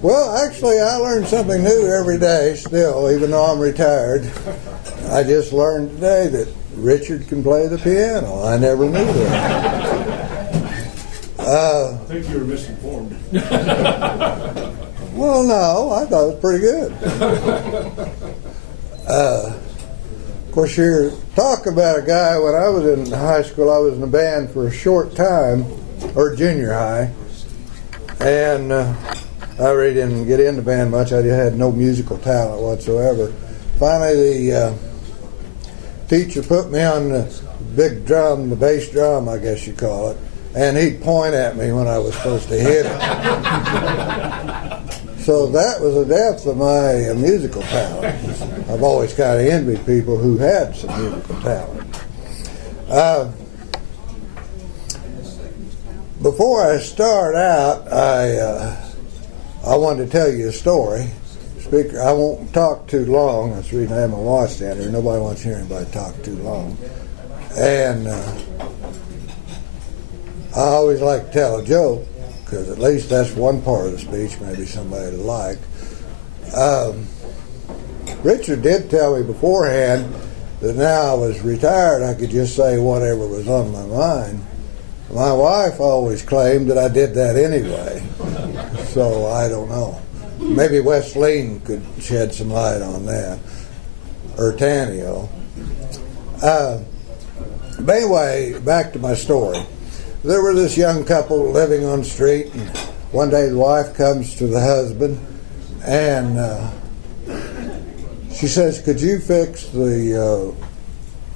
Well, actually, I learn something new every day still, even though I'm retired. I just learned today that Richard can play the piano. I never knew that. I think you were misinformed. Well, no, I thought it was pretty good. Of course, you're talking about a guy. When I was in high school, I was in a band for a short time, or junior high, and I really didn't get into band much. I had no musical talent whatsoever. Finally, the teacher put me on the big drum, the bass drum, I guess you call it, and he'd point at me when I was supposed to hit it. So that was the depth of my musical talent. I've always kind of envied people who had some musical talent. Before I start out, I wanted to tell you a story. Speaker, I won't talk too long. That's the reason I have my watch down here. Nobody wants to hear anybody talk too long. And I always like to tell a joke, because at least that's one part of the speech maybe somebody will like. Richard did tell me beforehand that now I was retired, I could just say whatever was on my mind. My wife always claimed that I did that anyway, so I don't know. Maybe Wesleyan could shed some light on that, or Tannio. But anyway, back to my story. There was this young couple living on the street, and one day the wife comes to the husband, and she says, "Could you fix the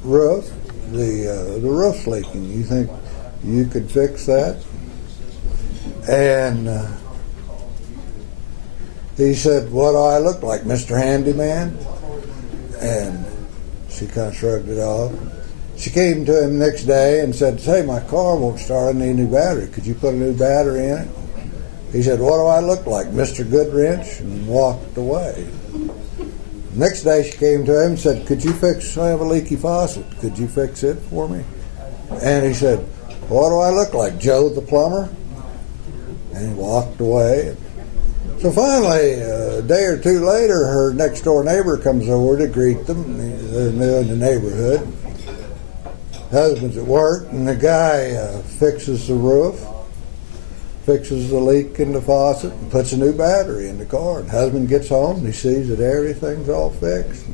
roof? The roof's leaking. You think you could fix that?" And he said, "What do I look like, Mr. Handyman?" And she kind of shrugged it off. She came to him next day and said, "Say, my car won't start. I need a new battery. Could you put a new battery in it?" He said, "What do I look like, Mr. Goodwrench?" and walked away. Next day she came to him and said, "Could you fix, I have a leaky faucet. Could you fix it for me?" And he said, "What do I look like, Joe the plumber?" And he walked away. So finally, a day or two later, her next door neighbor comes over to greet them. They're new in the neighborhood. Husband's at work, and the guy fixes the roof, fixes the leak in the faucet, and puts a new battery in the car. And husband gets home, and he sees that everything's all fixed.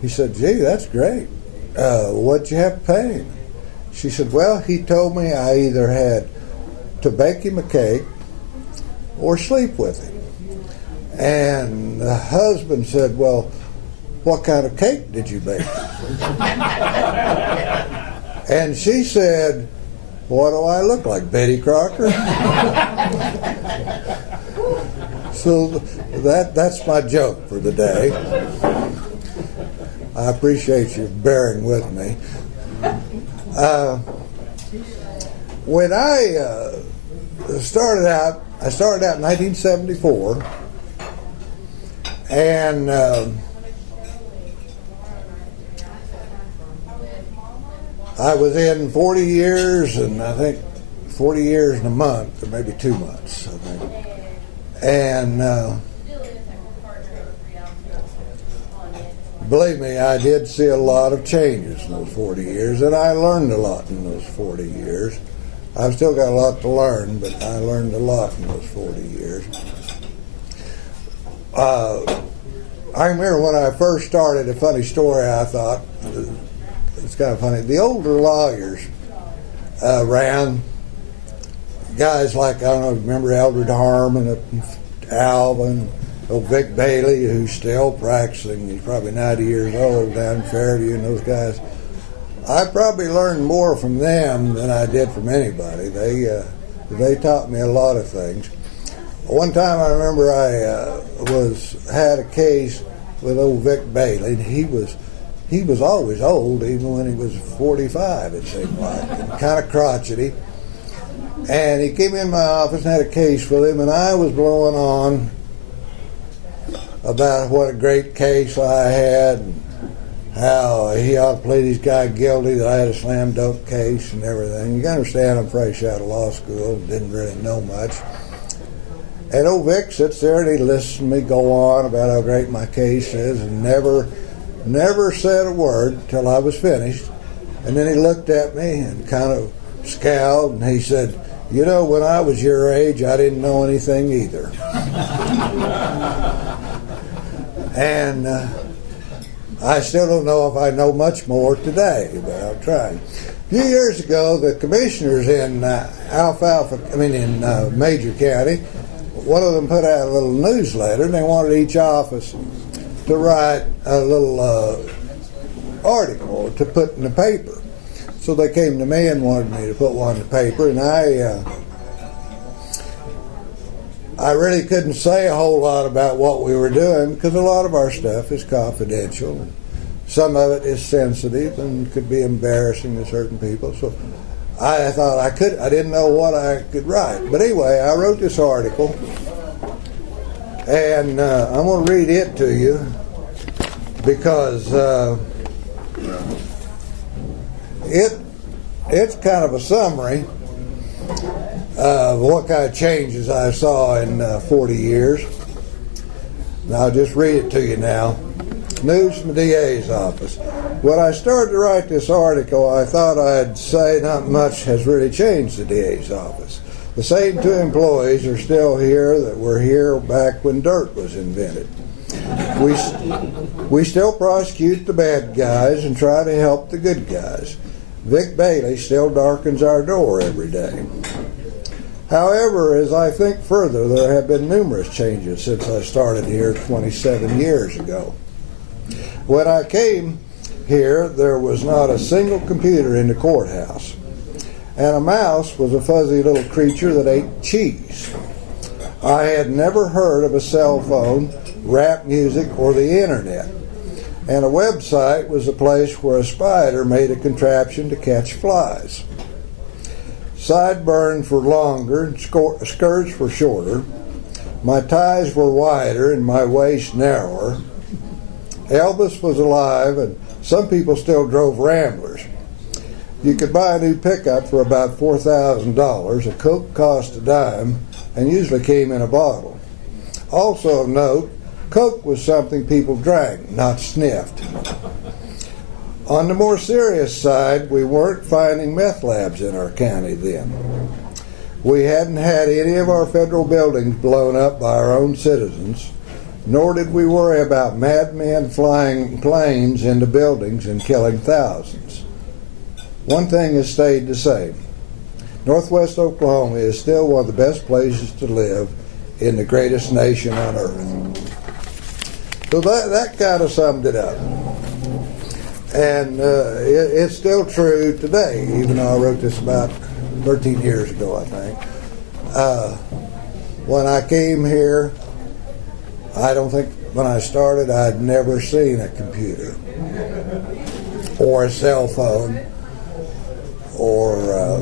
He said, "Gee, that's great. What'd you have to pay him?" She said, "Well, he told me I either had to bake him a cake or sleep with him." And the husband said, "Well, what kind of cake did you bake?" And she said, "What do I look like, Betty Crocker?" So that's my joke for the day. I appreciate you bearing with me. When I started out in 1974, and I was in 40 years, and I think 40 years and a month, or maybe 2 months, I think. And believe me, I did see a lot of changes in those 40 years, and I learned a lot in those 40 years. I've still got a lot to learn, but I learned a lot in those 40 years. I remember when I first started, a funny story I thought, it's kind of funny. The older lawyers ran, guys like, I don't know, remember Eldred Harmon, Alvin, old Vic Bailey, who's still practicing. He's probably 90 years old down in Fairview, and those guys. I probably learned more from them than I did from anybody. They taught me a lot of things. One time I remember I had a case with old Vic Bailey, and he was always old, even when he was 45, it seemed like, and kind of crotchety. And he came in my office and had a case with him, and I was blowing on about what a great case I had, and how he ought to plead this guy guilty, that I had a slam dunk case and everything. You can understand, I'm fresh out of law school, didn't really know much. And old Vic sits there and he listens to me go on about how great my case is, and never said a word till I was finished. And then he looked at me and kind of scowled, and he said, "You know, when I was your age, I didn't know anything either." And I still don't know if I know much more today, but I'll try. A few years ago, the commissioners in in Major County, one of them put out a little newsletter, and they wanted each office to write a little article to put in the paper. So they came to me and wanted me to put one in the paper, and I really couldn't say a whole lot about what we were doing because a lot of our stuff is confidential. Some of it is sensitive and could be embarrassing to certain people. So I thought I didn't know what I could write. But anyway, I wrote this article, and I'm going to read it to you because it's kind of a summary of what kind of changes I saw in 40 years. And I'll just read it to you now. News from the DA's office. When I started to write this article, I thought I'd say not much has really changed the DA's office. The same two employees are still here that were here back when dirt was invented. We still prosecute the bad guys and try to help the good guys. Vic Bailey still darkens our door every day. However, as I think further, there have been numerous changes since I started here 27 years ago. When I came here, there was not a single computer in the courthouse, and a mouse was a fuzzy little creature that ate cheese. I had never heard of a cell phone, rap music, or the internet, and a website was a place where a spider made a contraption to catch flies. Sideburns were longer and skirts were shorter. My ties were wider and my waist narrower. Elvis was alive, and some people still drove Ramblers. You could buy a new pickup for about $4,000. A Coke cost a dime and usually came in a bottle. Also of note, Coke was something people drank, not sniffed. On the more serious side, we weren't finding meth labs in our county then. We hadn't had any of our federal buildings blown up by our own citizens, nor did we worry about madmen flying planes into buildings and killing thousands. One thing has stayed the same. Northwest Oklahoma is still one of the best places to live in the greatest nation on earth. So that kind of summed it up. And it's still true today, even though I wrote this about 13 years ago, I think. When I came here, I don't think when I started I'd never seen a computer or a cell phone or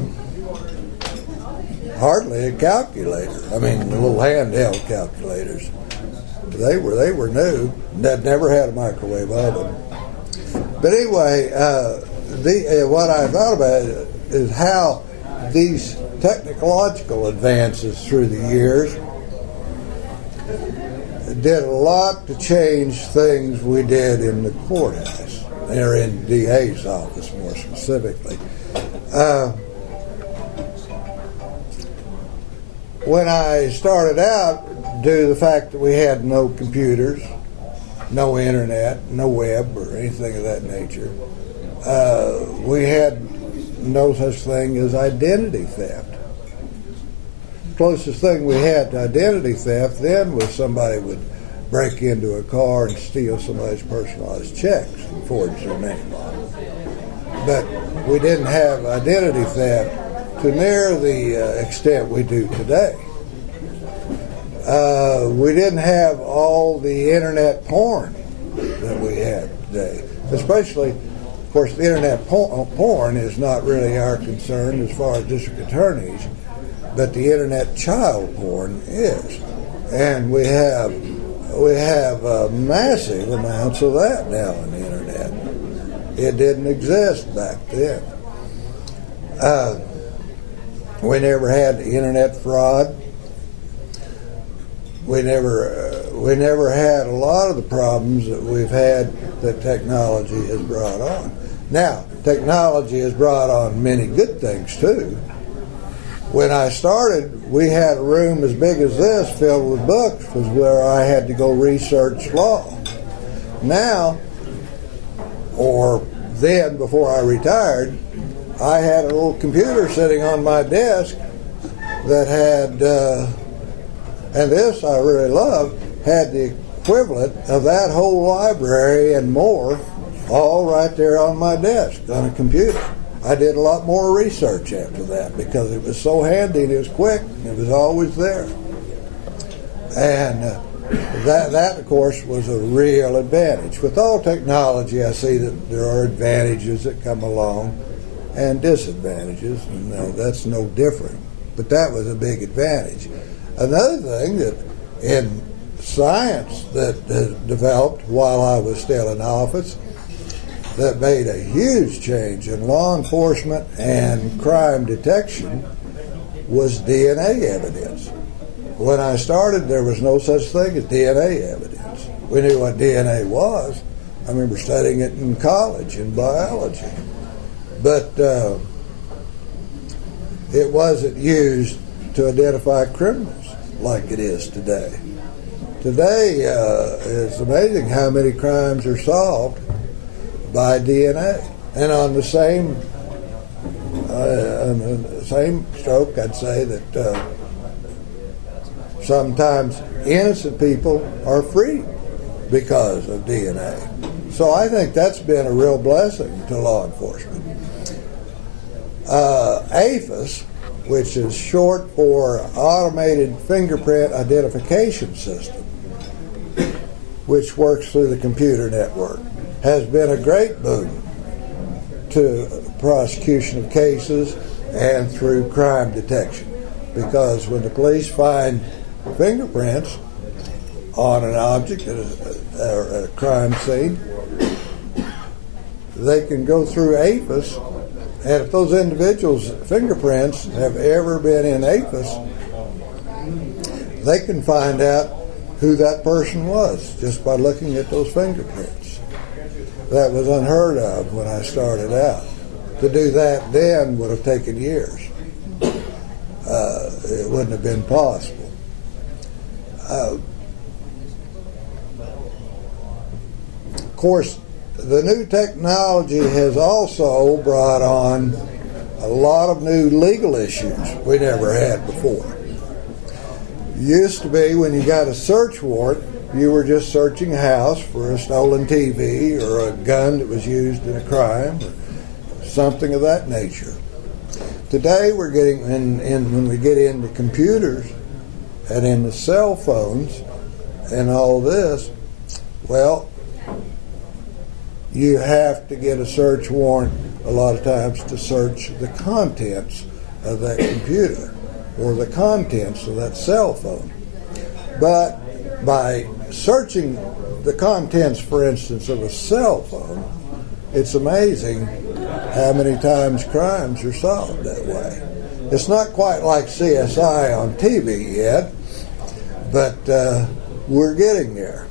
hardly a calculator. I mean, the little handheld calculators. They were new. They'd never had a microwave oven. But anyway, what I thought about is how these technological advances through the years did a lot to change things we did in the courthouse, or in the DA's office more specifically. When I started out, due to the fact that we had no computers, no internet, no web, or anything of that nature, we had no such thing as identity theft. Closest thing we had to identity theft then was somebody would break into a car and steal somebody's personalized checks and forge their name on it. But we didn't have identity theft to near the extent we do today. We didn't have all the internet porn that we have today. Especially, of course, the internet porn is not really our concern as far as district attorneys, but the internet child porn is. And we have massive amounts of that now on the internet. It didn't exist back then. We never had internet fraud. we never had a lot of the problems that we've had that technology has brought on. Now, technology has brought on many good things too. When I started, we had a room as big as this filled with books, was where I had to go research law. Now, or then before I retired, I had a little computer sitting on my desk that had, and this I really loved, had the equivalent of that whole library and more all right there on my desk on a computer. I did a lot more research after that because it was so handy and it was quick and it was always there. And that, of course, was a real advantage. With all technology, I see that there are advantages that come along and disadvantages, and that's no different. But that was a big advantage. Another thing that in science that developed while I was still in office that made a huge change in law enforcement and crime detection was DNA evidence. When I started, there was no such thing as DNA evidence. We knew what DNA was. I remember studying it in college in biology. But it wasn't used to identify criminals like it is today. Today, it's amazing how many crimes are solved by DNA. And on the same stroke, I'd say that sometimes innocent people are free because of DNA. So I think that's been a real blessing to law enforcement. AFIS, which is short for Automated Fingerprint Identification System, which works through the computer network, has been a great boon to prosecution of cases and through crime detection. Because when the police find fingerprints on an object at a crime scene, they can go through AFIS, and if those individuals' fingerprints have ever been in AFIS, they can find out who that person was just by looking at those fingerprints. That was unheard of when I started out. To do that then would have taken years. It wouldn't have been possible. Of course, the new technology has also brought on a lot of new legal issues we never had before. Used to be when you got a search warrant, you were just searching a house for a stolen TV or a gun that was used in a crime or something of that nature. Today we're getting, when we get into computers and into cell phones and all this, well, you have to get a search warrant a lot of times to search the contents of that computer or the contents of that cell phone. But by searching the contents, for instance, of a cell phone, it's amazing how many times crimes are solved that way. It's not quite like CSI on TV yet, but we're getting there.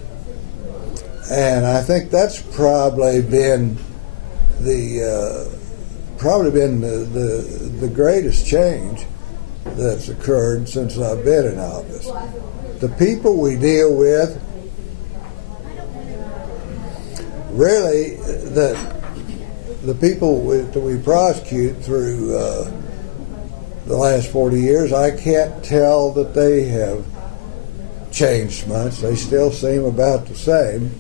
And I think that's probably been the greatest change that's occurred since I've been in office. The people we deal with, really, the people that we prosecute through the last 40 years, I can't tell that they have changed much. They still seem about the same.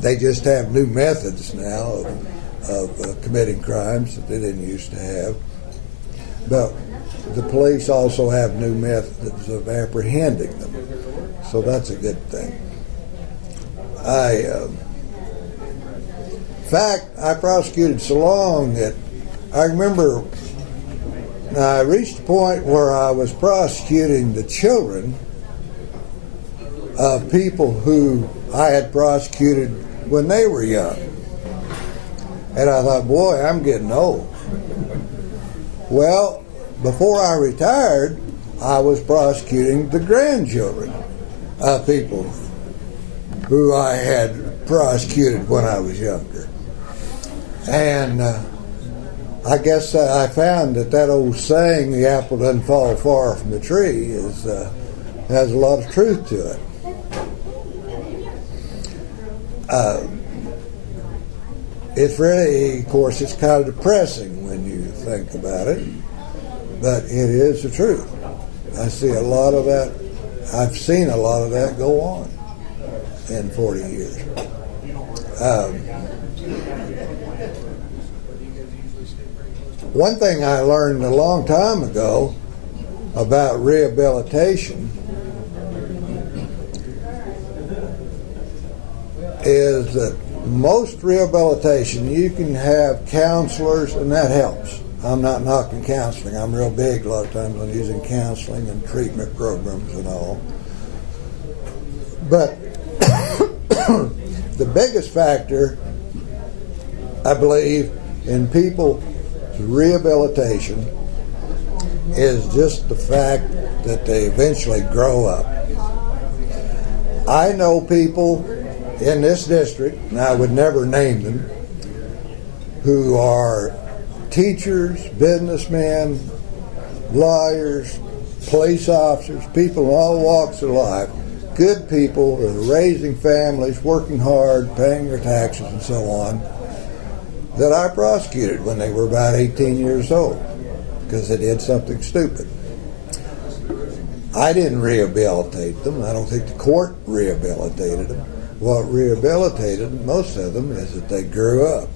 They just have new methods now of committing crimes that they didn't used to have. But the police also have new methods of apprehending them. So that's a good thing. In fact, I prosecuted so long that I remember I reached a point where I was prosecuting the children of people who I had prosecuted when they were young. And I thought, boy, I'm getting old. Well, before I retired, I was prosecuting the grandchildren of people who I had prosecuted when I was younger. And I guess I found that old saying, the apple doesn't fall far from the tree, has a lot of truth to it. It's really, of course, it's kind of depressing when you think about it, but it is the truth. I see a lot of that. I've seen a lot of that go on in 40 years. One thing I learned a long time ago about rehabilitation is that most rehabilitation, you can have counselors, and that helps. I'm not knocking counseling. I'm real big a lot of times on using counseling and treatment programs and all. But the biggest factor, I believe, in people's rehabilitation is just the fact that they eventually grow up. I know people in this district, and I would never name them, who are teachers, businessmen, lawyers, police officers, people in all walks of life, good people that are raising families, working hard, paying their taxes and so on, that I prosecuted when they were about 18 years old because they did something stupid. I didn't rehabilitate them. I don't think the court rehabilitated them. What rehabilitated most of them is that they grew up.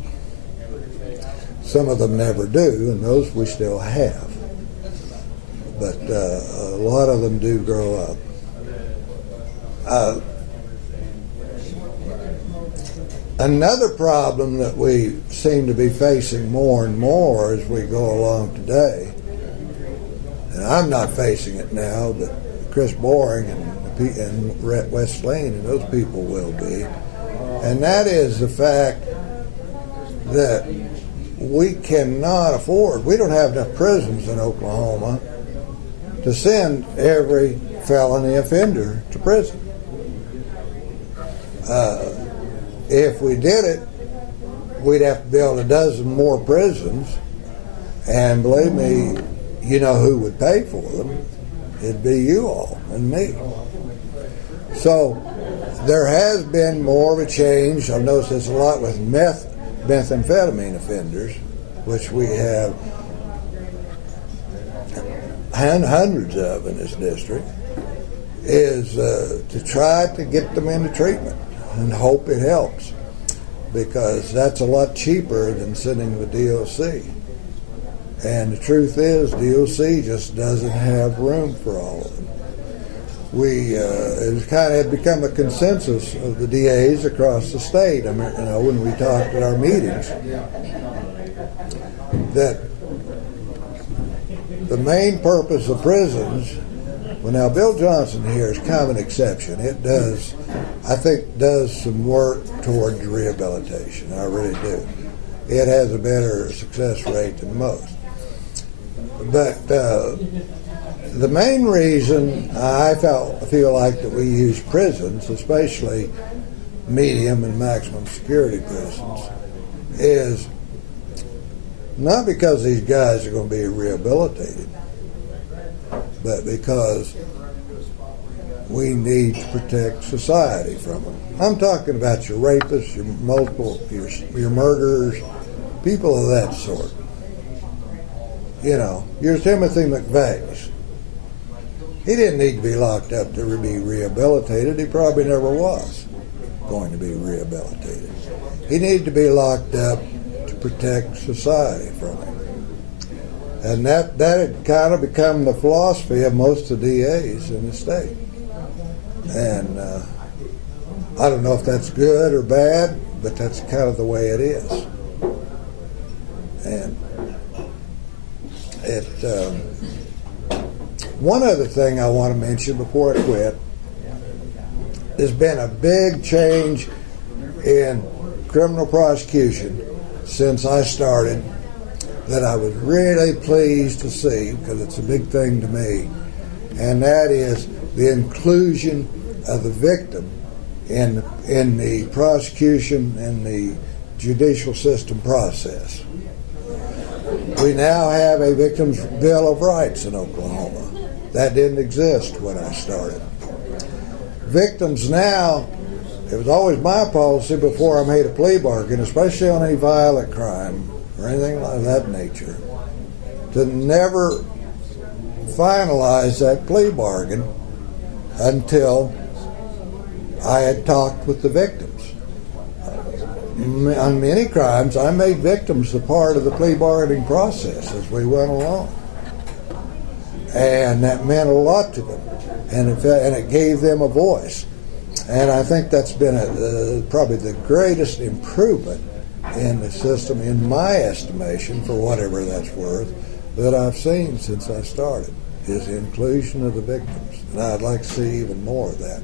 Some of them never do, and those we still have. But a lot of them do grow up. Another problem that we seem to be facing more and more as we go along today, and I'm not facing it now, but Chris Boring and Rhett West Lane and those people will be, and that is the fact that we cannot afford, we don't have enough prisons in Oklahoma to send every felony offender to prison. If we did it, we'd have to build a dozen more prisons, and believe me, you know who would pay for them? It'd be you all and me. So there has been more of a change. I've noticed this a lot with methamphetamine offenders, which we have hundreds of in this district, is to try to get them into treatment and hope it helps, because that's a lot cheaper than sending the DOC. And the truth is, DOC just doesn't have room for all of them. It's kind of become a consensus of the DAs across the state. I mean, when we talked at our meetings, that the main purpose of prisons, well, now Bill Johnson here is kind of an exception. It does, I think, does some work towards rehabilitation. I really do. It has a better success rate than most. But the main reason I feel like that we use prisons, especially medium and maximum security prisons, is not because these guys are going to be rehabilitated, but because we need to protect society from them. I'm talking about your rapists, your murderers, people of that sort. You know, your Timothy McVeigh's. He didn't need to be locked up to be rehabilitated. He probably never was going to be rehabilitated. He needed to be locked up to protect society from him. And that had kind of become the philosophy of most of the DAs in the state. And I don't know if that's good or bad, but that's kind of the way it is. And one other thing I want to mention before I quit, there's been a big change in criminal prosecution since I started that I was really pleased to see, because it's a big thing to me, and that is the inclusion of the victim in the prosecution and the judicial system process. We now have a Victim's Bill of Rights in Oklahoma. That didn't exist when I started. Victims now, it was always my policy before I made a plea bargain, especially on any violent crime or anything like that nature, to never finalize that plea bargain until I had talked with the victims. On many crimes, I made victims a part of the plea bargaining process as we went along. And that meant a lot to them. And it gave them a voice. And I think that's been probably the greatest improvement in the system, in my estimation, for whatever that's worth, that I've seen since I started, is the inclusion of the victims. And I'd like to see even more of that.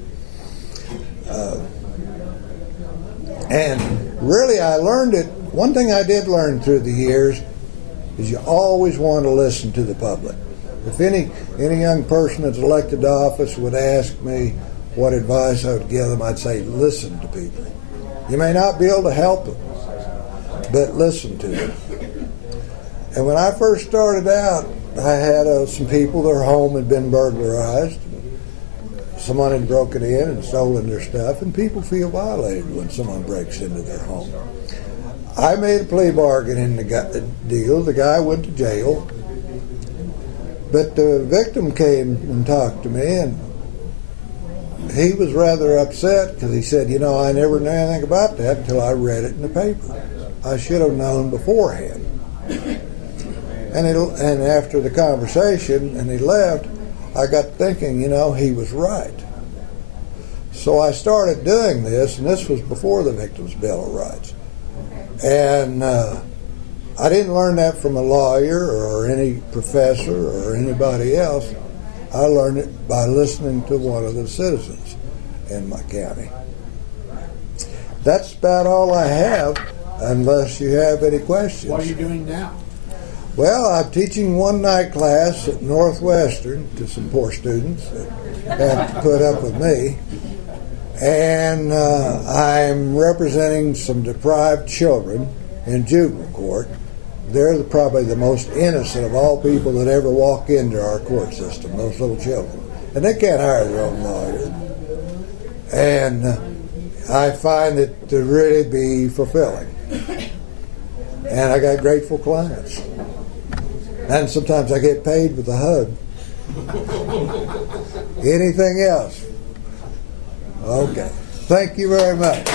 And really, I learned it. One thing I did learn through the years is you always want to listen to the public. If any young person that's elected to office would ask me what advice I would give them, I'd say, listen to people. You may not be able to help them, but listen to them. And when I first started out, I had some people, their home had been burglarized. Someone had broken in and stolen their stuff, and people feel violated when someone breaks into their home. I made a plea bargain in the deal. The guy went to jail, but the victim came and talked to me, and he was rather upset because he said, you know, I never knew anything about that until I read it in the paper. I should have known beforehand. And after the conversation, and he left, I got thinking, you know, he was right. So I started doing this, and this was before the Victim's Bill of Rights. And I didn't learn that from a lawyer or any professor or anybody else. I learned it by listening to one of the citizens in my county. That's about all I have, unless you have any questions. What are you doing now? Well, I'm teaching one night class at Northwestern to some poor students that have to put up with me. And I'm representing some deprived children in juvenile court. They're probably the most innocent of all people that ever walk into our court system, those little children. And they can't hire their own lawyer. And I find it to really be fulfilling. And I got grateful clients. And sometimes I get paid with a hug. Anything else? Okay. Thank you very much.